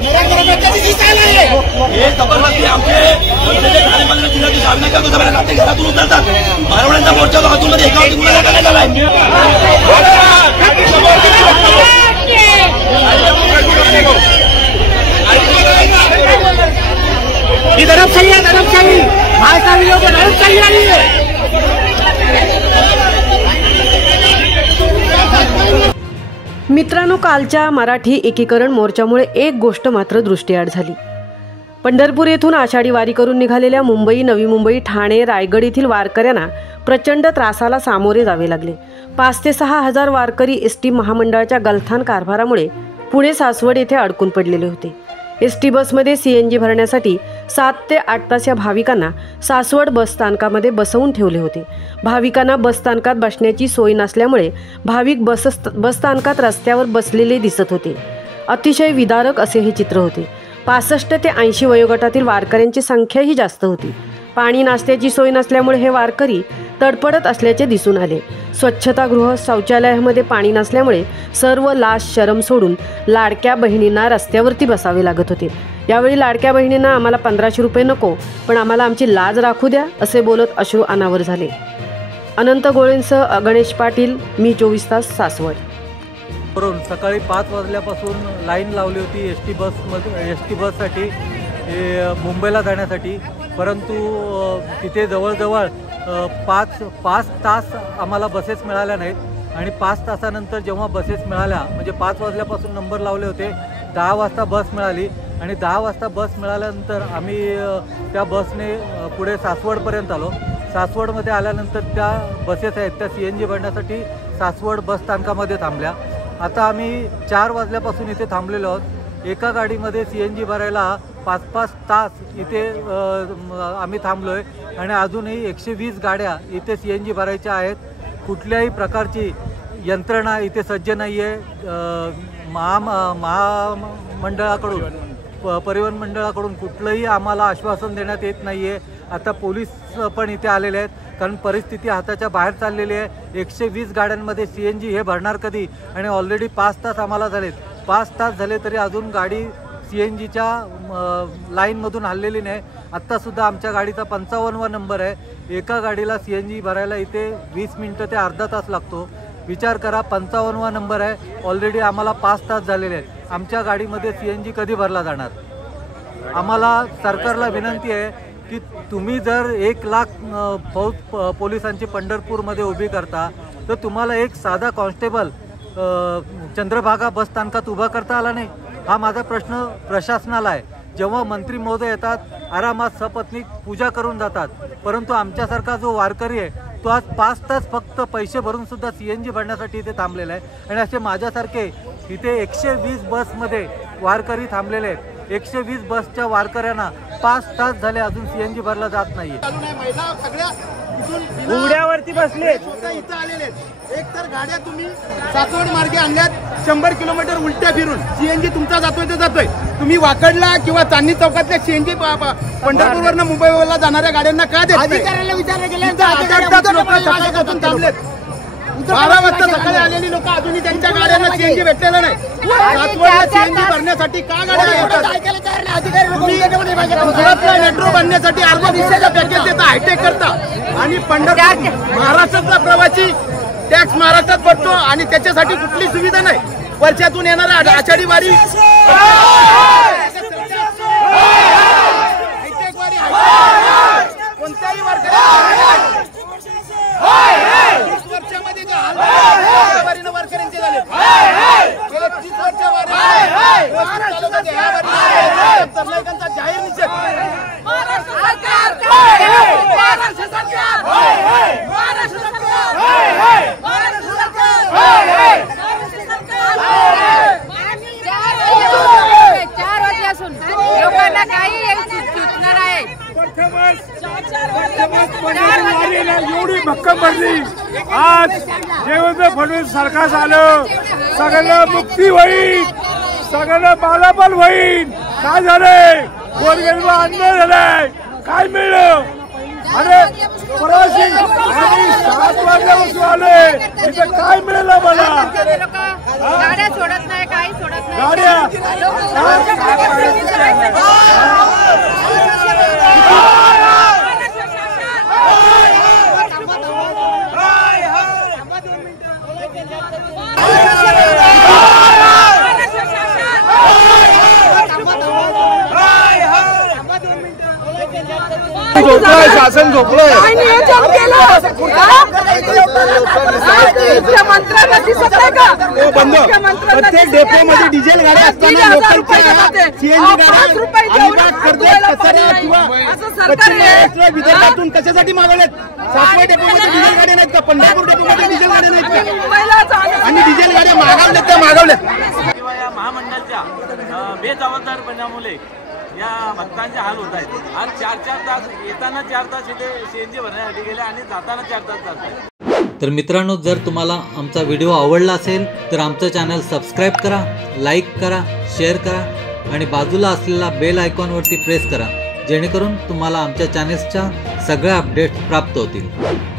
हे जबरदस्ती आमचे जिल्ह्याची सामना करतो जबरदस्ती घरातून उतरतात. मारवाड्यांचा मोर्चा आतूनमध्ये एकावरती गुन्हा दाखल झालाय. धर्मशाही है, धर्मशाही भाजपा को धर्मशाही आई है. मित्रांनो, कालच्या मराठी एकीकरण मोर्चामुळे एक गोष्ट मात्र दृष्टीआड झाली. पंढरपूर येथून आषाढी वारी करून निघालेल्या मुंबई, नवी मुंबई, ठाणे, रायगड येथील वारकऱ्यांना प्रचंड त्रासाला सामोरे जावे लागले. 5 ते 6 हजार वारकरी एसटी महामंडळाच्या गलथान कारभारामुळे पुणे सासवड येथे अडकून पडलेले होते. एसटी बसमध्ये सीएनजी भरण्यासाठी 7 ते 8 तास या भाविकांना सासवड बस स्थानकामध्ये बसवून ठेवले होते. भाविकांना बस स्थानकात बसण्याची सोय नसल्यामुळे भाविक बस स्थानकात रस्त्यावर बसलेले दिसत होते. अतिशय विदारक असे हे चित्र होते. 65 ते 80 वयोगटातील वारकऱ्यांची संख्याही जास्त होती. पाणी नाश्त्याची सोय नसल्यामुळे हे वारकरी तडफडत असल्याचे दिसून आले. स्वच्छतागृह, शौचालयामध्ये पाणी नसल्यामुळे सर्व लाज शरम सोडून लाडक्या बहिणींना रस्त्यावरती बसावे लागत होते. यावेळी लाडक्या बहिणींना आम्हाला 1500 रुपये नको, पण आम्हाला आमची लाज राखू द्या असे बोलत अश्रू अनावर झाले. अनंत गोळेंसह गणेश पाटील, मी 24 तास, सासवड. सकाळी 5 वाजल्यापासून लाईन लावली होती एसटी बससाठी मुंबईला जाण्यासाठी. परंतु तिथे जवळजवळ 5 तास आम्हाला बसेस मिळाल्या नाहीत आणि 5 तासानंतर जेव्हा बसेस मिळाल्या, म्हणजे 5 वाजल्यापासून नंबर लावले होते, 10 वाजता बस मिळाली आणि 10 वाजता बस मिळाल्यानंतर आम्ही त्या बसने पुढे सासवडपर्यंत आलो. सासवडमध्ये आल्यानंतर त्या बसेस आहेत त्या सीएनजी भरण्यासाठी सासवड बस स्थानकामध्ये थांबल्या. आता आम्ही 4 वाजल्यापासून इथे थांबलेलो आहोत. एका गाडीमध्ये सीएनजी भरायला 5-5 तास इथे आम्ही थांबलो आहे आणि अजूनही 120 गाड्या इथे सीएनजी भरायच्या आहेत. कुठल्याही प्रकारची यंत्रणा इथे सज्ज नाही आहे. महामंडळाकडून, परिवहन मंडळाकडून कुठलंही आम्हाला आश्वासन देण्यात येत नाही आहे. आता पोलीस पण इथे आलेले आहेत, कारण परिस्थिती हाताच्या बाहेर चाललेली आहे. 120 गाड्यांमध्ये सीएनजी हे भरणार कधी? आणि ऑलरेडी 5 तास आम्हाला झालेत. 5 तास झाले तरी अजून गाडी सीएनजीच्या लाईनमधून हललेली नाही. आत्तासुद्धा आमच्या गाडीचा 55वा नंबर आहे. एका गाडीला सीएनजी भरायला इथे 20 मिनटं ते अर्धा तास लागतो. विचार करा, 55वा नंबर आहे. ऑलरेडी आम्हाला 5 तास झालेले आहेत. आमच्या गाडीमध्ये सीएनजी कधी भरला जाणार? आम्हाला सरकारला विनंती आहे की तुम्ही जर 1 लाख पोलिसांची पंढरपूरमध्ये उभी करता, तर तुम्हाला एक साधा कॉन्स्टेबल चंद्रभागा बस स्थानकात उभा करता आला नाही. हा माझा प्रश्न प्रशासनाला आहे. जेव्हा मंत्री महोदय येतात, आरामात सपत्नीक पूजा करून जातात, परंतु आमच्यासारखा जो वारकरी आहे तो आज 5 तास फक्त पैसे भरून सुद्धा सीएनजी भरण्यासाठी इथे थांबलेला आहे. आणि असे माझ्यासारखे इथे 120 बसमध्ये वारकरी थांबलेले आहेत. 120 बसच्या वारकऱ्यांना 5 तास झाले अजून सीएनजी भरला जात नाहीये. उघड्यावरती बसले इथं आलेले. एक तर गाड्या तुम्ही सासवड मार्गे आणल्यात 100 किलोमीटर उलट्या फिरून. सीएनजी तुमचा जातोय तो जातोय. तुम्ही वाकडला किंवा चांदणी चौकातल्या सीएनजी पंढरपूरवरनं मुंबईला जाणाऱ्या गाड्यांना का देत नाही? 12 वाजता सकाळी आलेली लोक अजूनही त्यांच्या गाड्यांना सीएनजी भेटलेलं नाही. सासवडला सीएनजी भरण्यासाठी का गाड्या येतात? गुजरातला मेट्रो बांधण्यासाठी अर्ध्या दिवसाचा पॅकेज देता, हायटेक करता आणि पंढरपूर महाराष्ट्रातला प्रवासी टॅक्स महाराष्ट्रात पडतो आणि त्याच्यासाठी कुठली सुविधा नाही. वर्षातून येणारा आषाढी वारी कोणत्याही वर्षामध्ये वारकऱ्यांचे झाले 30 वर्षा नागरिकांचा जाहीर निषेध. लोकांना काही सूचना नाही. एवढी भक्कम भरली. आज देवेंद्र फडणवीस सरकार झालं, सगळ्यांना मुक्ती होईल, सगळ्यांना बालाबल होईल. काय झालंय? गोरगरिबांना अन्याय झालाय. काय मिळलं? आणि प्रवासी आणि 7 वाजल्यापासून आले इथं काय मिळालं मला? गाड्या सोडत नाही, काही सोडत नाही. गाड्या झोपलंय, शासन झोपलंय. बंद प्रत्येक डेपो मध्ये डिझेल गाड्या असताना लोकलच्या सीएनजी गाड्या अलिबाग कर्जत कसारा किंवा पश्चिम महाराष्ट्र विदर्भातून कशासाठी मागवल्यात? सातवा डेपो मध्ये डिझेल गाड्या नाहीत का? पंढरपूर डेपो मध्ये डिझेल गाड्या नाहीत का? आणि डिझेल गाड्या मागवल्यात त्या मागवल्यात. किंवा या महामंडळाच्या बेजबाबदारपणामुळे या भक्तांचे हाल होत आहेत. आज 4-4 तास येताना 4 तास इथे सीएनजी भरण्यासाठी गेले आणि जाताना 4 तास जातात. तर मित्रांनो, जर तुम्हाला आमचा व्हिडिओ आवडला असेल तर आमचं चॅनल सबस्क्राईब करा, लाईक करा, शेअर करा आणि बाजूला असलेला बेल आयकॉनवरती प्रेस करा, जेणेकरून तुम्हाला आमच्या चॅनल्सच्या सगळ्या अपडेट्स प्राप्त होतील.